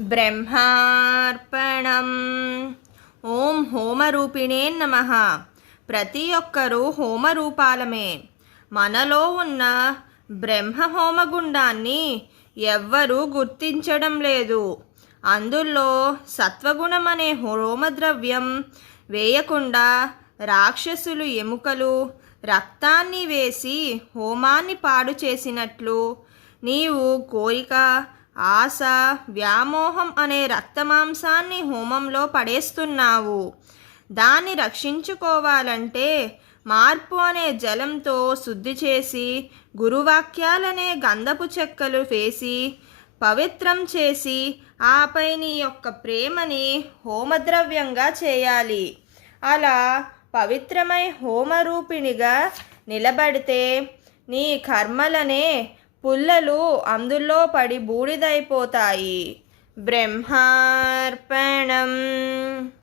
బ్రహ్మార్పణం. ఓం హోమరూపిణే నమః. ప్రతి ఒక్కరూ హోమరూపాలమే. మనలో ఉన్న బ్రహ్మ హోమగుండాన్ని ఎవ్వరూ గుర్తించడం లేదు. అందులో సత్వగుణం అనే హోమద్రవ్యం వేయకుండా రాక్షసులు ఎముకలు రక్తాన్ని వేసి హోమాన్ని పాడు చేసినట్లు నీవు కోరిక, ఆశ, వ్యామోహం అనే రక్తమాంసాన్ని హోమంలో పడేస్తున్నావు. దాన్ని రక్షించుకోవాలంటే మార్పు అనే జలంతో శుద్ధి చేసి గురువాక్యాలనే గంధపు చెక్కలు వేసి పవిత్రం చేసి ఆపై నీ యొక్క ప్రేమని హోమద్రవ్యంగా చేయాలి. అలా పవిత్రమై హోమరూపిణిగా నిలబడితే నీ కర్మలనే పుల్లలు అందులో పడి బూడిదైపోతాయి. బ్రహ్మార్పణం.